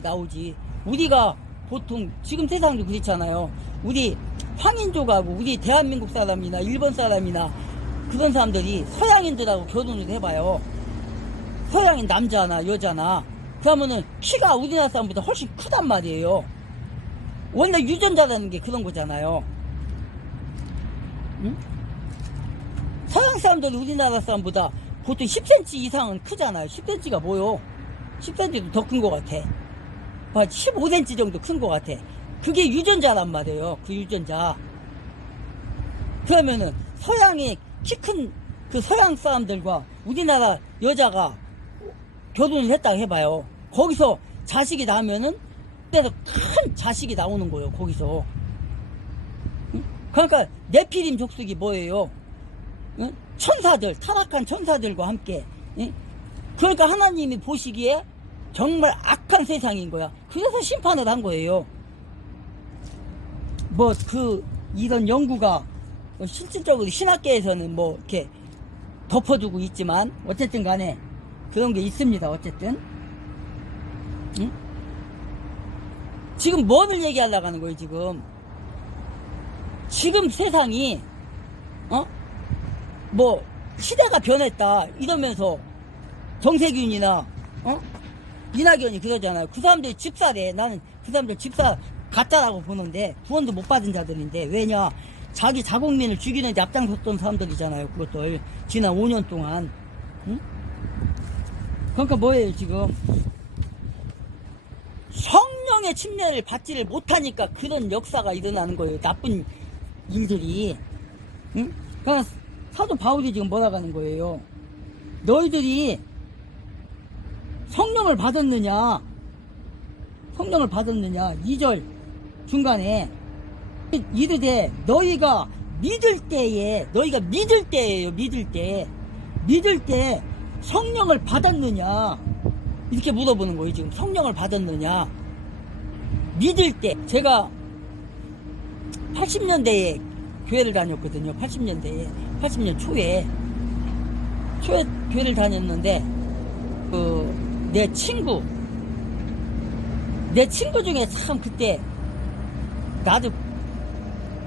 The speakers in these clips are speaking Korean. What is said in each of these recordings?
나오지. 우리가 보통 지금 세상도 그렇잖아요. 우리 황인족하고 우리 대한민국 사람이나 일본 사람이나 그런 사람들이 서양인들하고 결혼을 해봐요. 서양인 남자나 여자나 그러면은 키가 우리나라 사람보다 훨씬 크단 말이에요. 원래 유전자라는 게 그런 거잖아요. 응? 서양 사람들이 우리나라 사람보다 보통 10cm 이상은 크잖아요. 10cm가 뭐요? 10cm도 더 큰 것 같아. 15cm 정도 큰 것 같아. 그게 유전자란 말이에요. 그 유전자. 그러면은 서양의 키 큰 그 서양 사람들과 우리나라 여자가 결혼을 했다고 해봐요. 거기서 자식이 나면은 그래서 큰 자식이 나오는 거예요. 거기서. 응? 그러니까 네피림 족속이 뭐예요? 응? 천사들, 타락한 천사들과 함께. 응? 그러니까 하나님이 보시기에 정말 악한 세상인 거야. 그래서 심판을 한 거예요. 이런 연구가 실질적으로 신학계에서는 이렇게 덮어두고 있지만, 어쨌든 간에 그런 게 있습니다. 어쨌든. 응? 지금 뭐를 얘기하려고 하는 거예요, 지금? 지금 세상이, 시대가 변했다. 이러면서 정세균이나, 이낙연이 그러잖아요. 그 사람들이 집사래. 나는 그 사람들 집사 가짜라고 보는데 구원도 못 받은 자들인데, 왜냐, 자기 자국민을 죽이는 데 앞장섰던 사람들이잖아요. 그것들 지난 5년 동안. 응? 그러니까 뭐예요 지금? 성령의 침례를 받지를 못하니까 그런 역사가 일어나는 거예요. 나쁜 일들이. 응? 그러니까 사도 바울이 지금 뭐라고 하는 거예요? 너희들이 성령을 받았느냐? 성령을 받았느냐? 2절 중간에 이르되 너희가 믿을 때에, 너희가 믿을 때예요. 믿을 때 성령을 받았느냐? 이렇게 물어보는 거예요. 지금 성령을 받았느냐? 믿을 때. 제가 80년대에 교회를 다녔거든요. 80년 초에 교회를 다녔는데 내 친구 중에 참 그때 나도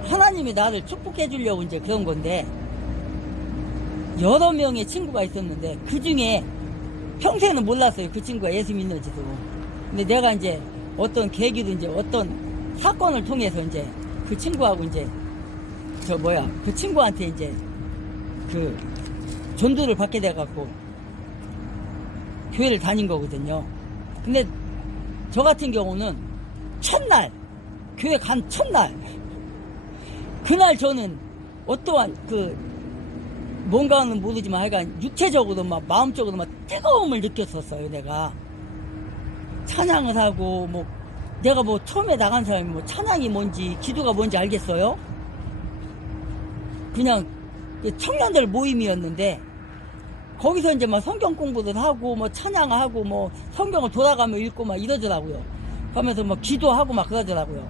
하나님이 나를 축복해 주려고 이제 그런 건데, 여러 명의 친구가 있었는데 그 중에 평소에는 몰랐어요. 그 친구가 예수 믿는지도. 근데 내가 이제 어떤 계기로 이제 어떤 사건을 통해서 이제 그 친구하고 이제 그 친구한테 이제 그 전도를 받게 돼갖고 교회를 다닌 거거든요. 근데 저 같은 경우는 첫날, 교회 간 첫날, 그날 저는 어떠한 뭔가는 모르지만 하여간 육체적으로 마음적으로 뜨거움을 느꼈었어요. 내가 찬양을 하고 내가 처음에 나간 사람이 찬양이 뭔지 기도가 뭔지 알겠어요? 그냥 청년들 모임이었는데 거기서 이제 성경 공부를 하고 찬양하고 성경을 돌아가며 읽고 이러더라고요. 그러면서 기도하고 그러더라고요.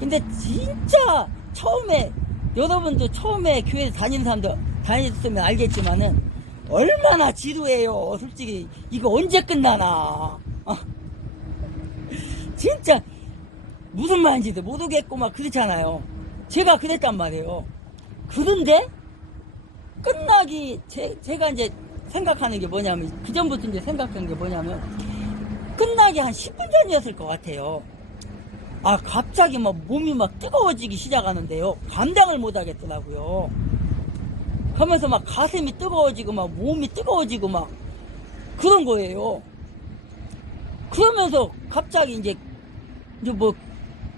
근데 진짜 처음에, 여러분도 처음에 교회 다니는 사람들 다녔으면 알겠지만은 얼마나 지루해요. 솔직히 이거 언제 끝나나. 진짜 무슨 말인지도 모르겠고 그렇잖아요. 제가 그랬단 말이에요. 그런데 끝나기 제가 이제 생각하는 게 뭐냐면, 그 전부터 이제 생각한 게 뭐냐면, 끝나기 한 10분 전이었을 것 같아요. 갑자기 몸이 뜨거워지기 시작하는데요. 감당을 못 하겠더라고요. 그러면서 가슴이 뜨거워지고 몸이 뜨거워지고 그런 거예요. 그러면서 갑자기 이제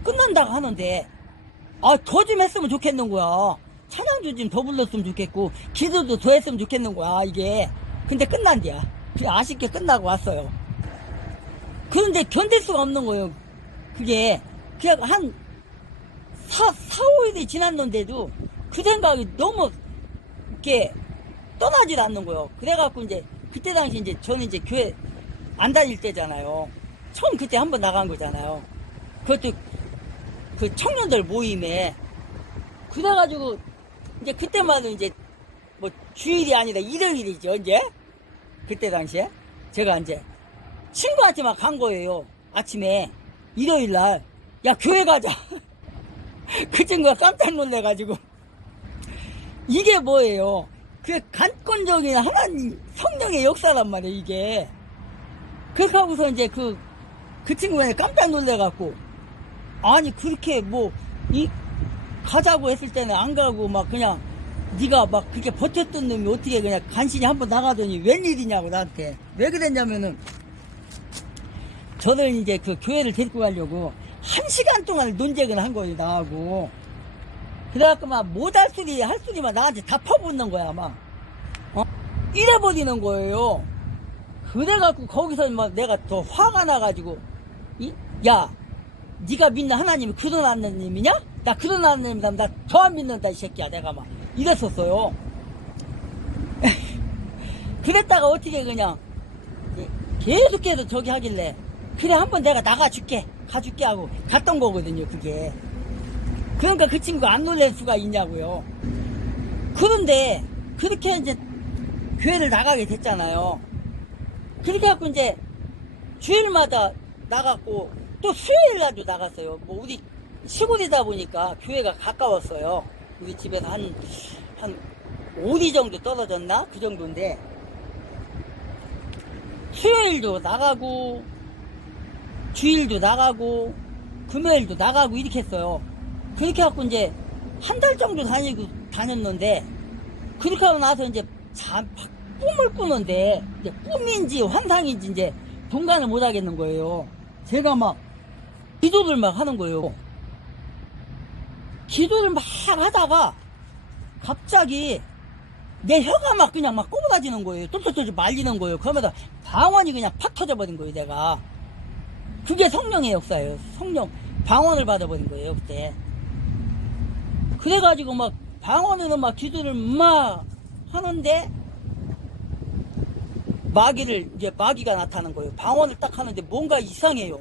끝난다고 하는데, 더 좀 했으면 좋겠는 거야. 찬양도 좀 더 불렀으면 좋겠고 기도도 더 했으면 좋겠는 거야 이게. 근데 끝난대야. 그래, 아쉽게 끝나고 왔어요. 그런데 견딜 수가 없는 거예요. 그게 그냥 한 4-5일이 지났는데도 그 생각이 너무 이렇게 떠나질 않는 거예요. 그래갖고 이제 그때 당시 이제 저는 이제 교회 안 다닐 때잖아요. 처음 그때 한번 나간 거잖아요. 그것도 그 청년들 모임에. 그래가지고 이제 그때만은 이제 주일이 아니라 일요일이죠. 이제 그때 당시에 제가 이제 친구한테 간 거예요. 아침에 일요일 날 야 교회 가자. 그 친구가 깜짝 놀래가지고 이게 뭐예요? 그게 간권적인 하나님 성령의 역사란 말이에요 이게. 그렇게 하고서 이제 그 친구가 깜짝 놀래갖고 아니 그렇게 뭐 이 가자고 했을 때는 안 가고 막 그냥 네가 막 그렇게 버텼던 놈이 어떻게 그냥 간신히 한번 나가더니 웬일이냐고 나한테. 왜 그랬냐면은 저는 이제 그 교회를 데리고 가려고 1시간 동안 논쟁을 한 거예요 나하고. 그래갖고 막 못할 소리 할 소리만 나한테 다 퍼붓는 거야 막. 이래버리는 거예요. 그래갖고 거기서 막 내가 더 화가 나가지고 야 네가 믿는 하나님이 그런 하나님이냐? 나 그런 하나님이다. 나 더 안 믿는다 이 새끼야. 내가 막 이랬었어요. 그랬다가 어떻게 그냥 계속해서 저기 하길래 그래 한번 내가 나가줄게 가줄게 하고 갔던 거거든요 그게. 그러니까 그 친구가 안 놀랄 수가 있냐고요. 그런데 그렇게 이제 교회를 나가게 됐잖아요. 그렇게 해갖고 이제 주일마다 나갔고 또 수요일 날도 나갔어요. 뭐 우리 시골이다 보니까 교회가 가까웠어요. 우리 집에서 한 5리 정도 떨어졌나? 그 정도인데 수요일도 나가고 주일도 나가고 금요일도 나가고 이렇게 했어요. 그렇게 해갖고 이제 한 달 정도 다녔는데 그렇게 하고 나서 이제 꿈을 꾸는데 이제 꿈인지 환상인지 이제 분간을 못 하겠는 거예요. 제가 막 기도를 막 하는 거예요. 기도를 막 하다가 갑자기 내 혀가 막 그냥 막 꼬부라지는 거예요. 똘똘똘 말리는 거예요. 그러면서 방언이 그냥 팍 터져버린 거예요 내가. 그게 성령의 역사예요. 성령 방언을 받아버린 거예요 그때. 그래가지고 막 방언으로 막 기도를 막 하는데 마귀가 나타나는 거예요. 방언을 딱 하는데 뭔가 이상해요.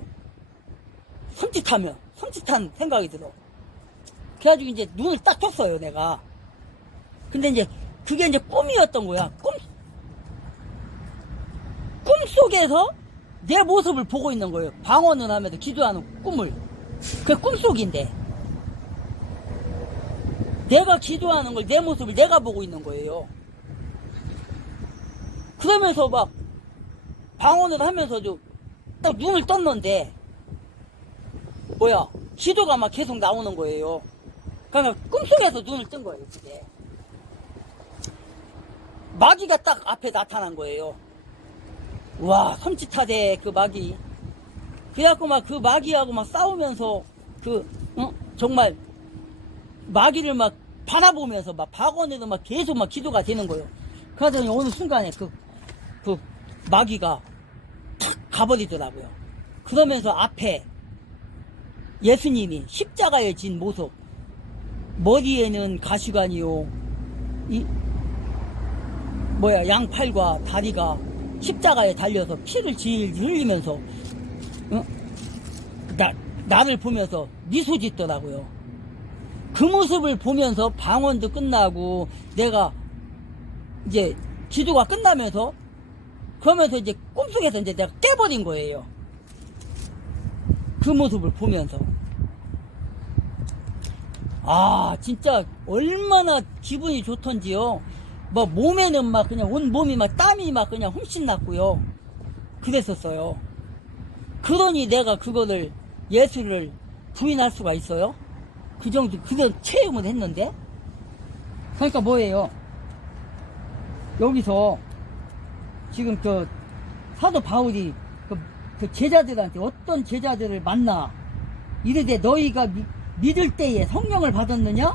섬찟한 생각이 들어. 그래가지고 이제 눈을 딱 떴어요 내가. 근데 이제 그게 이제 꿈이었던 거야. 꿈속에서 내 모습을 보고 있는 거예요. 방언을 하면서 기도하는 꿈을. 그게 꿈속인데 내가 기도하는 걸 내 모습을 내가 보고 있는 거예요. 그러면서 막 방언을 하면서도 딱 눈을 떴는데 기도가 막 계속 나오는 거예요. 그러니까 꿈속에서 눈을 뜬 거예요 그게. 마귀가 딱 앞에 나타난 거예요. 와 섬찟하대 그 마귀. 그래갖고 막 그 마귀하고 막 싸우면서 정말 마귀를 막 바라보면서 막 방언에도 막 계속 막 기도가 되는 거예요. 그러더니 어느 순간에 그 마귀가 탁 가버리더라고요. 그러면서 앞에 예수님이 십자가에 진 모습, 머리에는 가시관이요, 양팔과 다리가 십자가에 달려서 피를 질질 흘리면서 나를 보면서 미소 짓더라고요. 그 모습을 보면서 방언도 끝나고 내가 이제 기도가 끝나면서 그러면서 이제 꿈속에서 이제 내가 깨버린 거예요. 그 모습을 보면서. 아 진짜 얼마나 기분이 좋던지요. 뭐 몸에는 막 그냥 온 몸이 막 땀이 막 그냥 훔씬 났고요. 그랬었어요. 그러니 내가 그거를 예수를 부인할 수가 있어요? 그 정도 그런 체험을 했는데. 그러니까 뭐예요? 여기서 지금 사도 바울이 그 제자들한테 어떤 제자들을 만나 이르되 너희가 믿을 때에 성령을 받았느냐?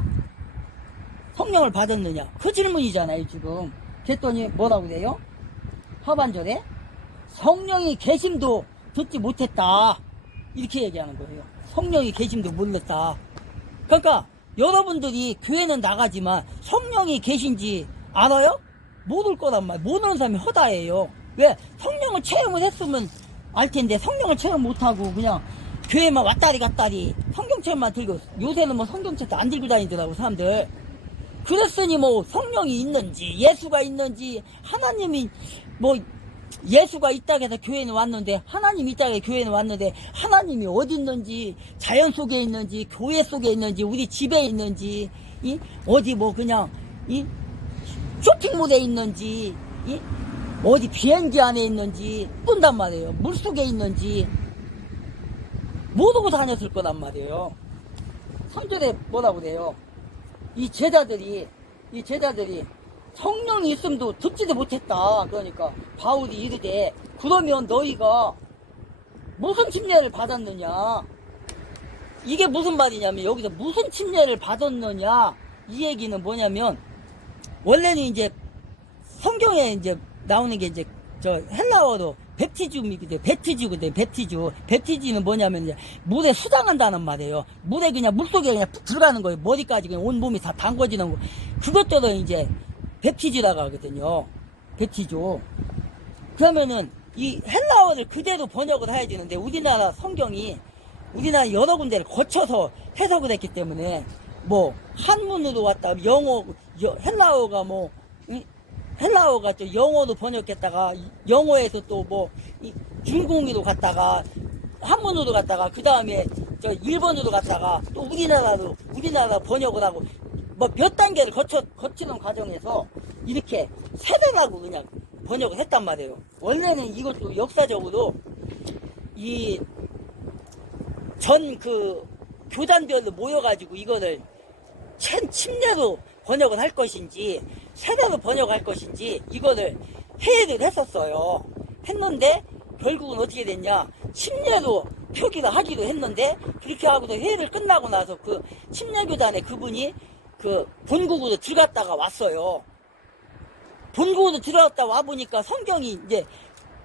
성령을 받았느냐? 그 질문이잖아요 지금. 그랬더니 뭐라고 그래요? 하반절에 성령이 계심도 듣지 못했다 이렇게 얘기하는 거예요. 성령이 계심도 몰랐다. 그러니까 여러분들이 교회는 나가지만 성령이 계신지 알아요? 모를 거란 말이에요. 모르는 사람이 허다해요. 왜? 성령을 체험을 했으면 알 텐데 성령을 체험 못하고 그냥 교회만 왔다리 갔다리 성경책만 들고, 요새는 뭐 성경책도 안 들고 다니더라고 사람들. 그랬으니 뭐 성령이 있는지 예수가 있는지 하나님이 뭐 예수가 이 땅에서 교회는 왔는데, 하나님이 이 땅에 교회는 왔는데, 하나님이 어디 있는지, 자연 속에 있는지, 교회 속에 있는지, 우리 집에 있는지, 어디 뭐 그냥, 쇼핑몰에 있는지, 어디 비행기 안에 있는지, 뜬단 말이에요. 물 속에 있는지, 모르고 다녔을 거란 말이에요. 3절에 뭐라고 그래요? 이 제자들이 성령이 있음도 듣지도 못했다. 그러니까 바울이 이르되 그러면 너희가 무슨 침례를 받았느냐? 이게 무슨 말이냐면 여기서 무슨 침례를 받았느냐? 이 얘기는 뭐냐면 원래는 이제 성경에 이제 나오는 게 이제 저 헬라어로 베티즘이거든요. 베티지는 뭐냐면 이제 물에 수장한다는 말이에요. 물에 그냥 물속에 그냥 푹 들어가는 거예요. 머리까지 그냥 온 몸이 다 담궈지는 거. 그것들은 이제 베티지라고 하거든요. 베티죠. 그러면은 이 헬라어를 그대로 번역을 해야 되는데 우리나라 성경이 우리나라 여러 군데를 거쳐서 해석을 했기 때문에 뭐 한문으로 왔다 헬라어가 뭐 헬라어가 또 영어로 번역했다가 영어에서 또 뭐 중공으로 갔다가 한문으로 갔다가 그 다음에 저 일본으로 갔다가 또 우리나라 번역을 하고 뭐 몇 단계를 거치는 과정에서 이렇게 세대라고 그냥 번역을 했단 말이에요. 원래는 이것도 역사적으로 이 전 그 교단별로 모여가지고 이거를 침례로 번역을 할 것인지 세대로 번역할 것인지 이거를 회의를 했었어요. 했는데 결국은 어떻게 됐냐? 침례로 표기를 하기로 했는데 그렇게 하고도 회의를 끝나고 나서 그 침례교단에 그분이 그 본국으로 들어갔다가 왔어요. 본국으로 들어갔다 와보니까 성경이 이제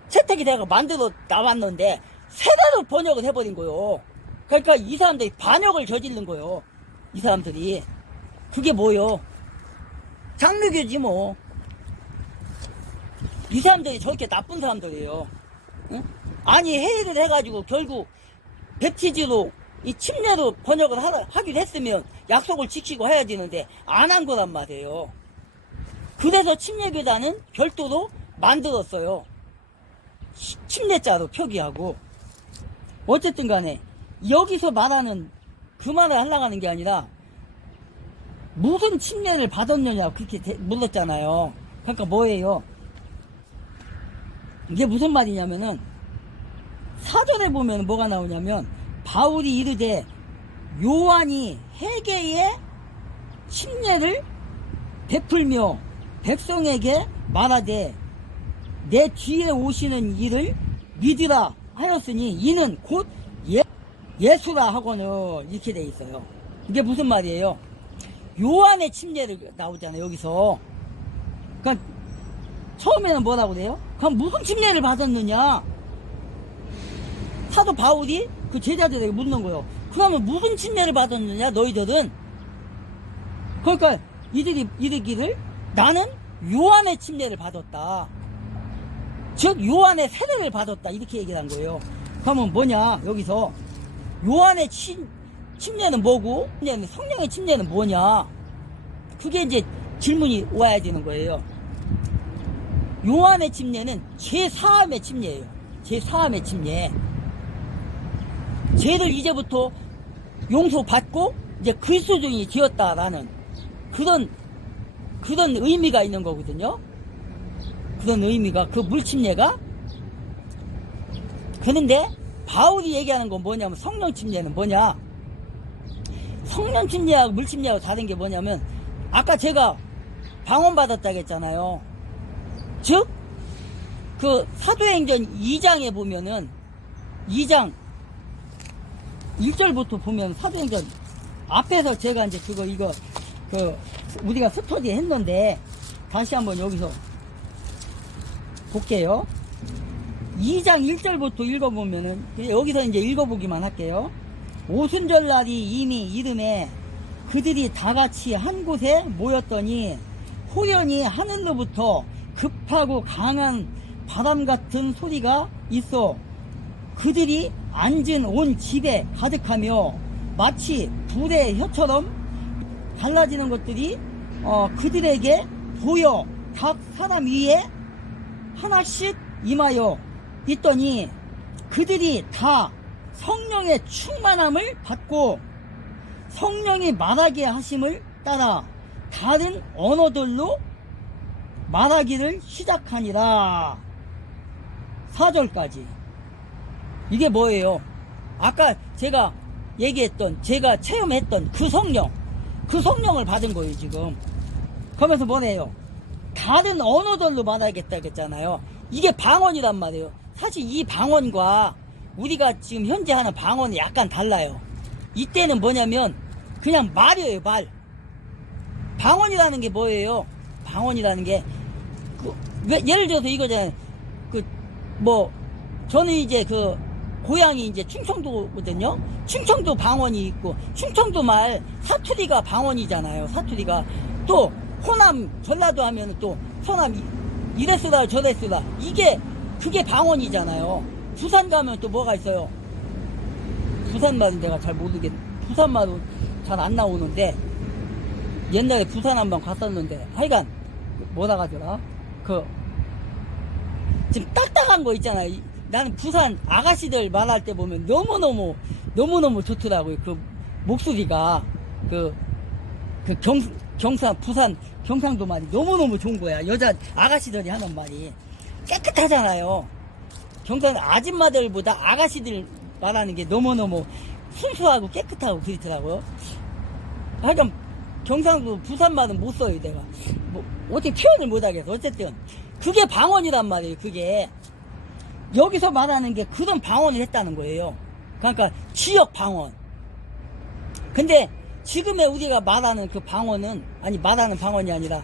채택이 돼서 만들어 나왔는데 세대로 번역을 해버린 거예요. 그러니까 이 사람들이 반역을 저지른 거예요. 이 사람들이. 그게 뭐요? 장로교지 뭐. 이 사람들이 저렇게 나쁜 사람들이에요. 응? 아니 회의를 해가지고 결국 베티지로 이 침례로 번역을 하기로 했으면 약속을 지키고 해야 되는데 안 한 거란 말이에요. 그래서 침례교단은 별도로 만들었어요. 침례자로 표기하고. 어쨌든 간에 여기서 말하는 그 말을 하려고 하는 게 아니라 무슨 침례를 받았느냐 그렇게 물었잖아요. 그러니까 뭐예요? 이게 무슨 말이냐면은 4절에 보면 뭐가 나오냐면 바울이 이르되 요한이 회개의 침례를 베풀며 백성에게 말하되 내 뒤에 오시는 이를 믿으라 하였으니 이는 곧 예수라 하고는 이렇게 돼 있어요. 이게 무슨 말이에요? 요한의 침례를 나오잖아요 여기서. 그러니까 처음에는 뭐라고 그래요? 그럼 무슨 침례를 받았느냐? 사도 바울이 그 제자들에게 묻는 거예요. 그러면 무슨 침례를 받았느냐 너희들은? 그러니까 이들이 이르기를 나는 요한의 침례를 받았다. 즉 요한의 세례를 받았다 이렇게 얘기를 한 거예요. 그러면 뭐냐 여기서 요한의 침례는 뭐고 성령의 침례는 뭐냐? 그게 이제 질문이 와야 되는 거예요. 요한의 침례는 제4함의 침례예요. 제4함의 침례. 죄를 이제부터 용서받고 이제 그리스도인이 되었다라는 그런 의미가 있는 거거든요. 그런 의미가 그 물침례가. 그런데 바울이 얘기하는 건 뭐냐면 성령 침례는 뭐냐? 성령 침례하고 물 침례하고 다른 게 뭐냐면 아까 제가 방언 받았다고 했잖아요. 즉 그 사도행전 2장에 보면은 2장 1절부터 보면 사도행전 앞에서 제가 이제 우리가 스터디 했는데 다시 한번 여기서 볼게요. 2장 1절부터 읽어보면은 여기서 이제 읽어보기만 할게요. 오순절 날이 이미 이름에 그들이 다 같이 한 곳에 모였더니 호련히 하늘로부터 급하고 강한 바람 같은 소리가 있어 그들이 앉은 온 집에 가득하며 마치 불의 혀처럼 갈라지는 것들이 그들에게 보여 각 사람 위에 하나씩 임하여 있더니 그들이 다 성령의 충만함을 받고 성령이 말하게 하심을 따라 다른 언어들로 말하기를 시작하니라. 4절까지. 이게 뭐예요? 아까 제가 얘기했던, 제가 체험했던 그 성령을 받은 거예요, 지금. 그러면서 뭐래요? 다른 언어들로 말하겠다 그랬잖아요. 이게 방언이란 말이에요. 사실 이 방언과 우리가 지금 현재 하는 방언이 약간 달라요. 이때는 뭐냐면 그냥 말이에요, 말. 방언이라는 게 뭐예요? 방언이라는 게 예를 들어서 이거잖아요. 저는 이제 고향이 이제 충청도거든요. 충청도 방언이 있고, 충청도 말 사투리가 방언이잖아요. 사투리가. 또 호남 전라도 하면 또 서남 이래쓰라 저래쓰라, 그게 방언이잖아요. 부산 가면 또 뭐가 있어요? 부산 말은 내가 잘 부산 말은 잘 안 나오는데, 옛날에 부산 한번 갔었는데, 하여간 뭐라 가더라? 지금 딱딱한 거 있잖아요. 나는 부산 아가씨들 말할 때 보면 너무너무 좋더라고요. 그 목소리가 부산 경상도 말이 너무너무 좋은 거야. 여자 아가씨들이 하는 말이 깨끗하잖아요. 경상 아줌마들보다 아가씨들 말하는 게 너무너무 순수하고 깨끗하고 그렇더라고요. 하여간 경상도 부산 말은 못 써요, 내가. 어떻게 표현을 못 하겠어. 어쨌든 그게 방언이란 말이에요. 그게 여기서 말하는 게 그런 방언을 했다는 거예요. 그러니까 지역 방언. 근데 지금의 우리가 말하는 그 방언은, 말하는 방언이 아니라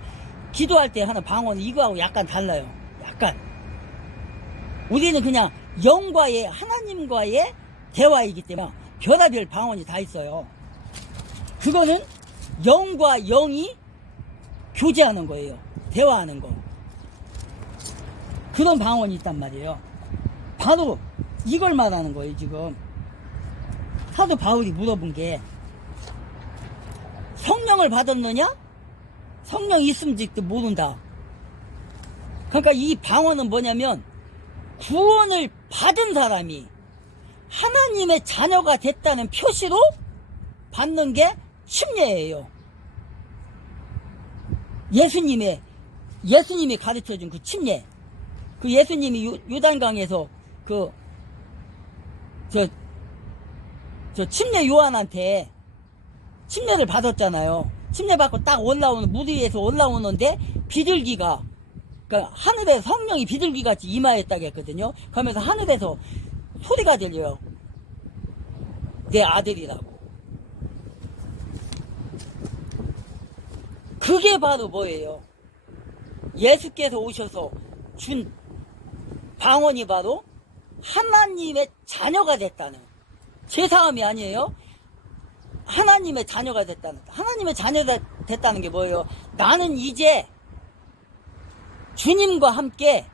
기도할 때 하는 방언은 이거하고 약간 달라요. 약간. 우리는 그냥 하나님과의 대화이기 때문에 별의별 방언이 다 있어요. 그거는 영과 영이 교제하는 거예요. 대화하는 거. 그런 방언이 있단 말이에요. 바로 이걸 말하는 거예요, 지금. 사도 바울이 물어본 게, 성령을 받았느냐? 성령 있음직도 모른다. 그러니까 이 방언은 뭐냐면, 구원을 받은 사람이 하나님의 자녀가 됐다는 표시로 받는 게 침례예요. 예수님이 가르쳐준 그 침례. 그 예수님이 요단강에서 침례 요한한테 침례를 받았잖아요. 침례 받고 딱 물 위에서 올라오는데 비둘기가, 그러니까 하늘에 성령이 비둘기 같이 임하였다고 했거든요. 그러면서 하늘에서 소리가 들려요. 내 아들이라고. 그게 바로 뭐예요? 예수께서 오셔서 준 방언이 바로 하나님의 자녀가 됐다는, 제사함이 아니에요. 하나님의 자녀가 됐다는. 하나님의 자녀가 됐다는 게 뭐예요? 나는 이제 주님과 함께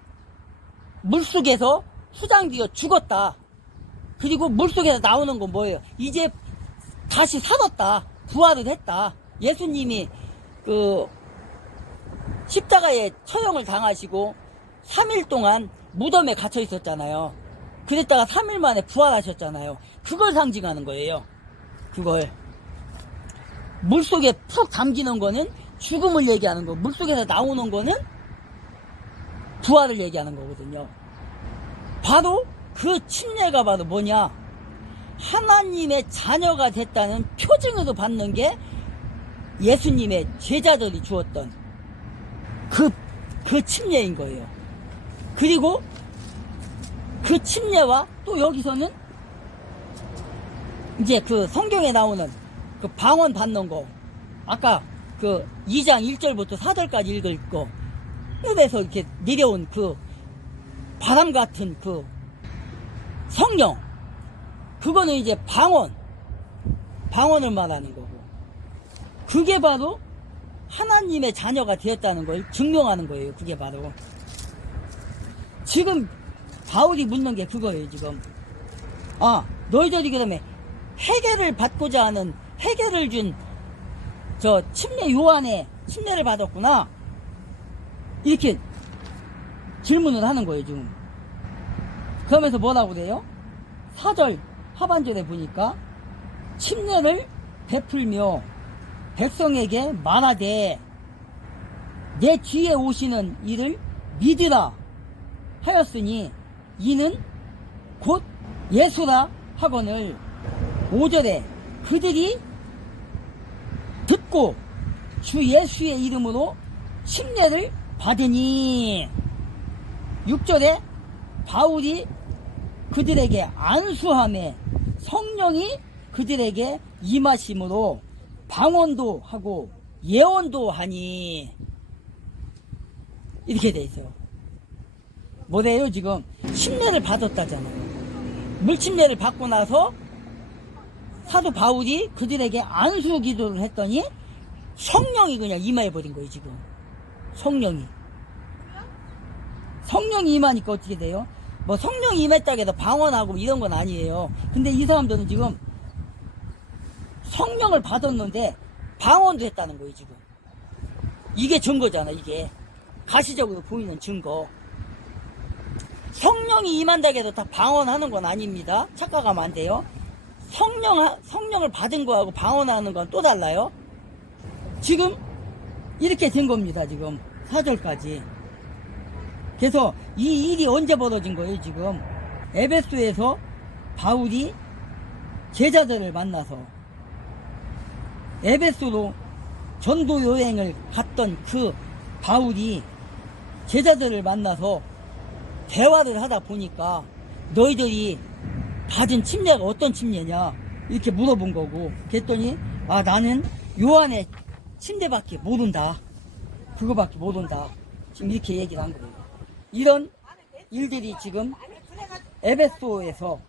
물속에서 수장되어 죽었다. 그리고 물속에서 나오는 건 뭐예요? 이제 다시 살았다. 부활을 했다. 예수님이 십자가에 처형을 당하시고 3일 동안 무덤에 갇혀 있었잖아요. 그랬다가 3일 만에 부활하셨잖아요. 그걸 상징하는 거예요. 그걸. 물속에 푹 잠기는 거는 죽음을 얘기하는 거, 물속에서 나오는 거는 부활을 얘기하는 거거든요. 바로 그 침례가 바로 뭐냐? 하나님의 자녀가 됐다는 표징으로 받는 게 예수님의 제자들이 주었던 그 침례인 거예요. 그리고 그 침례와 또 여기서는 이제 그 성경에 나오는 그 방언 받는 거, 아까 그 2장 1절부터 4절까지 읽을 거, 하늘에서 이렇게 내려온 그 바람 같은 그 성령, 그거는 이제 방언을 말하는 거고, 그게 바로 하나님의 자녀가 되었다는 걸 증명하는 거예요. 그게 바로 지금 바울이 묻는 게 그거예요. 지금 너희들이 그러면 해결을 받고자 하는, 해결을 준 저 침례 요한의 침례를 받았구나, 이렇게 질문을 하는 거예요. 지금 그러면서 뭐라고 그래요? 4절 하반절에 보니까 침례를 베풀며 백성에게 말하되 내 뒤에 오시는 이를 믿으라 하였으니 이는 곧 예수라 하거늘 5절에 그들이 듣고 주 예수의 이름으로 침례를 받으니 6절에 바울이 그들에게 안수하매 성령이 그들에게 임하심으로 방언도 하고 예언도 하니 이렇게 돼 있어요. 뭐래요? 지금 침례를 받았다잖아요. 물침례를 받고 나서 사도 바울이 그들에게 안수 기도를 했더니 성령이 그냥 임해버린 거예요. 지금 성령이 임하니까 어떻게 돼요? 뭐 성령이 임했다고 해서 방언하고 이런 건 아니에요. 근데 이 사람들은 지금 성령을 받았는데 방언도 했다는 거예요. 지금 이게 증거잖아. 이게 가시적으로 보이는 증거. 성령이 임한다고 해서 다 방언하는 건 아닙니다. 착각하면 안 돼요. 성령을 받은 거하고 방언하는 건 또 달라요. 지금 이렇게 된 겁니다. 지금 4절까지. 그래서 이 일이 언제 벌어진 거예요? 지금 에베소에서 바울이 제자들을 만나서 에베소로 전도 여행을 갔던 그 바울이 제자들을 만나서 대화를 하다 보니까 너희들이 받은 침례가 어떤 침례냐 이렇게 물어본 거고, 그랬더니 나는 요한의 침례밖에 모른다, 그거밖에 모른다, 지금 이렇게 얘기를 한 거예요. 이런 일들이 지금 에베소에서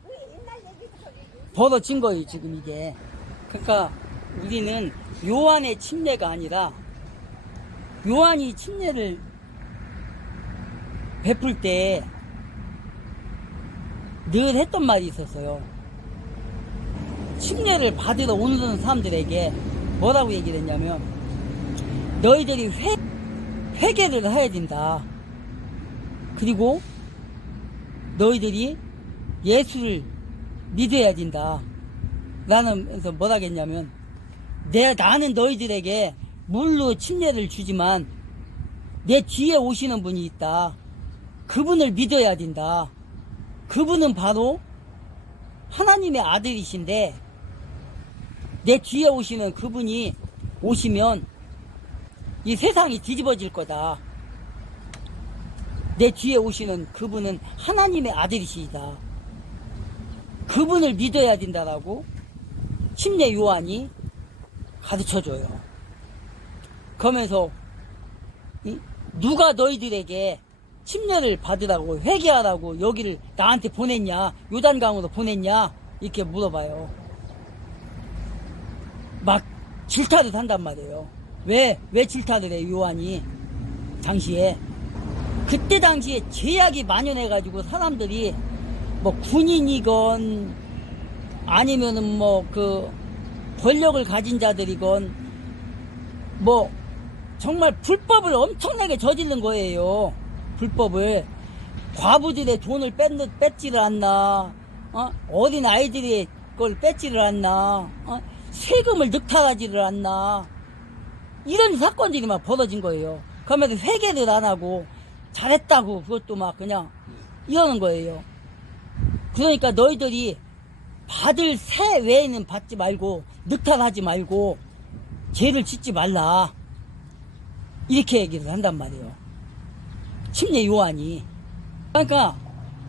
벌어진 거예요. 지금 이게. 그러니까 우리는 요한의 침례가 아니라 요한이 침례를 베풀 때 늘 했던 말이 있었어요. 침례를 받으러 오는 사람들에게 뭐라고 얘기를 했냐면 너희들이 회개를 해야 된다. 그리고 너희들이 예수를 믿어야 된다. 라면서 뭐라 했냐면 나는 너희들에게 물로 침례를 주지만 내 뒤에 오시는 분이 있다. 그분을 믿어야 된다. 그분은 바로 하나님의 아들이신데 내 뒤에 오시는 그분이 오시면 이 세상이 뒤집어질 거다. 내 뒤에 오시는 그분은 하나님의 아들이시다. 그분을 믿어야 된다라고 침례 요한이 가르쳐줘요. 그러면서 누가 너희들에게 침례를 받으라고 회개하라고 여기를 나한테 보냈냐, 요단강으로 보냈냐 이렇게 물어봐요. 막 질타를 한단 말이에요. 왜 질타를 해 요한이? 당시에 그때 당시에 죄악이 만연해가지고 사람들이 뭐 군인이건 아니면은 뭐 그 권력을 가진 자들이건 뭐 정말 불법을 엄청나게 저지른 거예요. 불법을. 과부들의 돈을 뺏지를 않나, 어린 아이들의 걸 뺏지를 않나, 세금을 늑탈하지를 않나, 이런 사건들이 막 벌어진 거예요. 그러면서 회개를 안 하고 잘했다고 그것도 막 그냥 이러는 거예요. 그러니까 너희들이 받을 새 외에는 받지 말고 늑탈하지 말고 죄를 짓지 말라, 이렇게 얘기를 한단 말이에요. 침례 요한이. 그러니까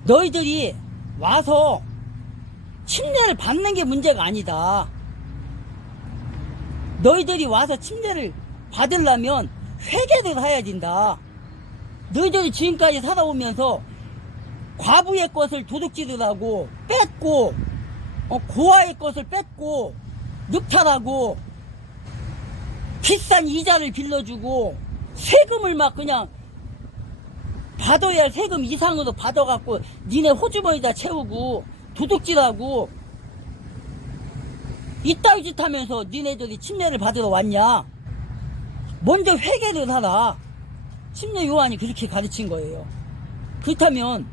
너희들이 와서 침례를 받는 게 문제가 아니다. 너희들이 와서 침례를 받으려면 회개를 해야 된다. 너희들이 지금까지 살아오면서 과부의 것을 도둑질을 하고 뺏고 고아의 것을 뺏고 늑탈하고 비싼 이자를 빌려주고 세금을 막 그냥 받아야 할 세금 이상으로 받아갖고 니네 호주머니다 채우고 도둑질하고 이따위 짓 하면서 니네들이 침례를 받으러 왔냐? 먼저 회개를 하라. 침례 요한이 그렇게 가르친 거예요. 그렇다면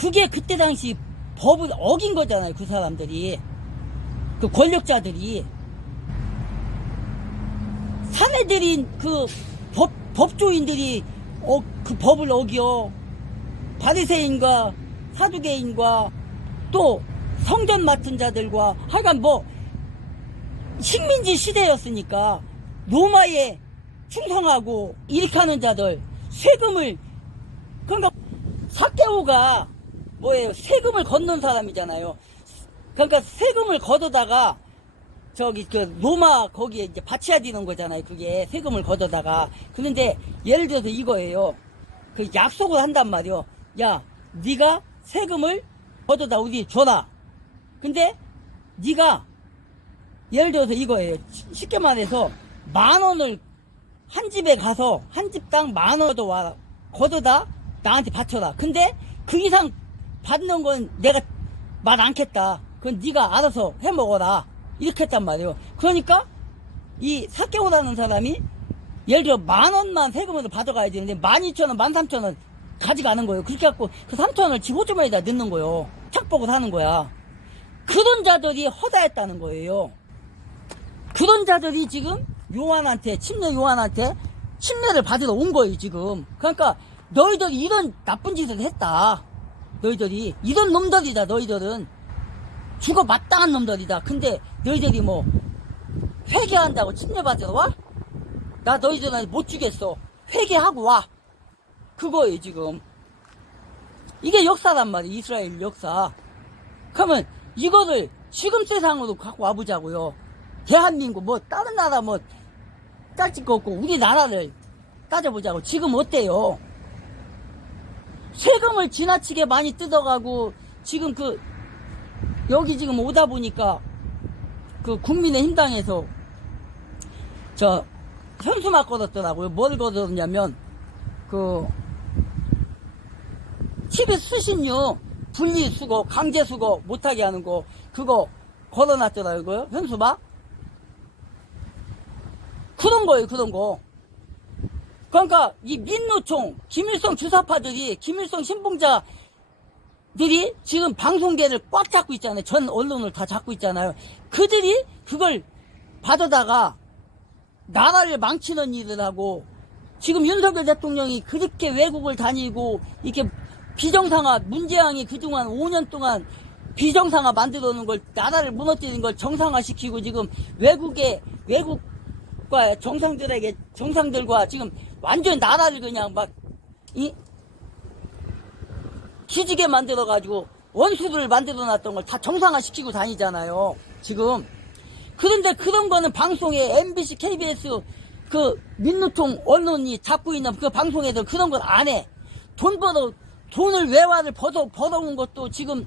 그게 그때 당시 법을 어긴 거잖아요. 그 사람들이. 그 권력자들이. 사내들인 그 법조인들이 그 법을 어겨. 바리새인과 사두개인과 또 성전 맡은 자들과 하여간 뭐 식민지 시대였으니까 로마에 충성하고 일으키는 자들 세금을 그러니까 삭개오가 뭐예요? 세금을 걷는 사람이잖아요. 그러니까 세금을 걷어다가 저기 그 로마 거기에 이제 바쳐야 되는 거잖아요. 그게 세금을 걷어다가 그런데 예를 들어서 이거예요. 그 약속을 한단 말이요. 야, 네가 세금을 걷어다 우리 줘라. 근데 네가 예를 들어서 이거예요. 쉽게 말해서 10,000원을 한 집에 가서 한 집당 10,000원 와 걷어다 나한테 바쳐라. 근데 그 이상 받는 건 내가 말 않겠다. 그건 네가 알아서 해 먹어라. 이렇게 했단 말이에요. 그러니까 이 삭개오라는 사람이 예를 들어 10,000원만 세금으로 받아가야 되는데 12,000원, 13,000원 가져가는 거예요. 그렇게 갖고 그 3,000원을 지 호주머니에다 넣는 거예요. 착 보고 사는 거야. 그런 자들이 허다했다는 거예요. 그런 자들이 지금 요한한테 침례 요한한테 침례를 받으러 온 거예요. 지금. 그러니까 너희들이 이런 나쁜 짓을 했다. 너희들이 이런 놈들이다. 너희들은 죽어 마땅한 놈들이다. 근데 너희들이 뭐 회개한다고 침례 받으러 와? 나 너희들한테 못 주겠어. 회개하고 와. 그거예요. 지금 이게 역사란 말이에요. 이스라엘 역사. 그러면 이거를 지금 세상으로 갖고 와보자고요. 대한민국 뭐 다른 나라 뭐 따질 거 없고 우리나라를 따져보자고. 지금 어때요? 세금을 지나치게 많이 뜯어가고 지금 그 여기 지금 오다 보니까 그 국민의힘당에서 저 현수막 걸었더라고요. 뭘 걸었냐면 그 TV 수신료 분리수거 강제수거 못하게 하는 거 그거 걸어놨더라고요. 현수막 그런 거예요. 그런 거. 그러니까 이 민노총 김일성 주사파들이 김일성 신봉자들이 지금 방송계를 꽉 잡고 있잖아요. 전 언론을 다 잡고 있잖아요. 그들이 그걸 받아다가 나라를 망치는 일을 하고 지금 윤석열 대통령이 그렇게 외국을 다니고 이렇게 비정상화 문재양이 그동안 5년 동안 비정상화 만들어 놓은 걸 나라를 무너뜨리는 걸 정상화시키고 지금 외국과 정상들과 지금 완전 나라를 그냥 막 기지개 만들어 가지고 원수들을 만들어 놨던 걸 다 정상화시키고 다니잖아요. 지금 그런데 그런 거는 방송에 MBC, KBS 그 민노총 언론이 잡고 있는 그 방송에서 그런 걸 안 해. 돈을 외화를 벌어온 것도 지금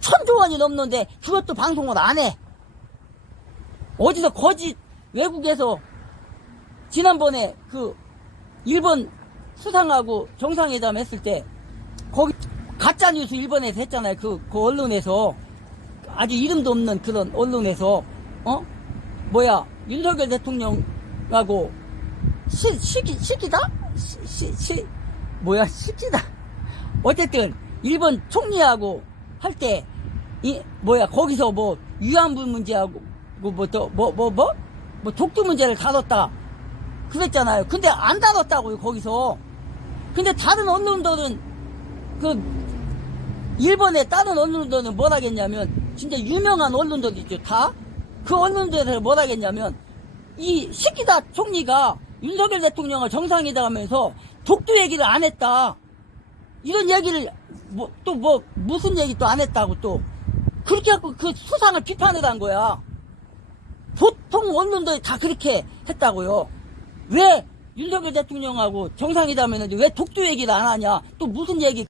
1,000조 원이 넘는데 그것도 방송을 안 해. 어디서 거짓 외국에서 지난번에 그 일본 수상하고 정상회담 했을 때 거기 가짜뉴스 일본에서 했잖아요. 그 언론에서 아주 이름도 없는 그런 언론에서 윤석열 대통령하고 시기다? 시기다. 어쨌든 일본 총리하고 할 때 거기서 뭐 위안부 문제하고 뭐 독도 문제를 다뤘다 그랬잖아요. 근데 안 다뤘다고요. 거기서. 근데 다른 언론들은 일본의 다른 언론들은 뭘 하겠냐면 진짜 유명한 언론들이죠. 다 그 언론들에서 뭘 하겠냐면 이 시기다 총리가 윤석열 대통령을 정상회담 하면서 독도 얘기를 안 했다. 이런 얘기를 무슨 얘기 또 안 했다고 또 그렇게 하고 그 수상을 비판을 한 거야. 보통 언론들이 다 그렇게 했다고요. 왜 윤석열 대통령하고 정상회담 했는데 왜 독도 얘기를 안 하냐. 또 무슨 얘기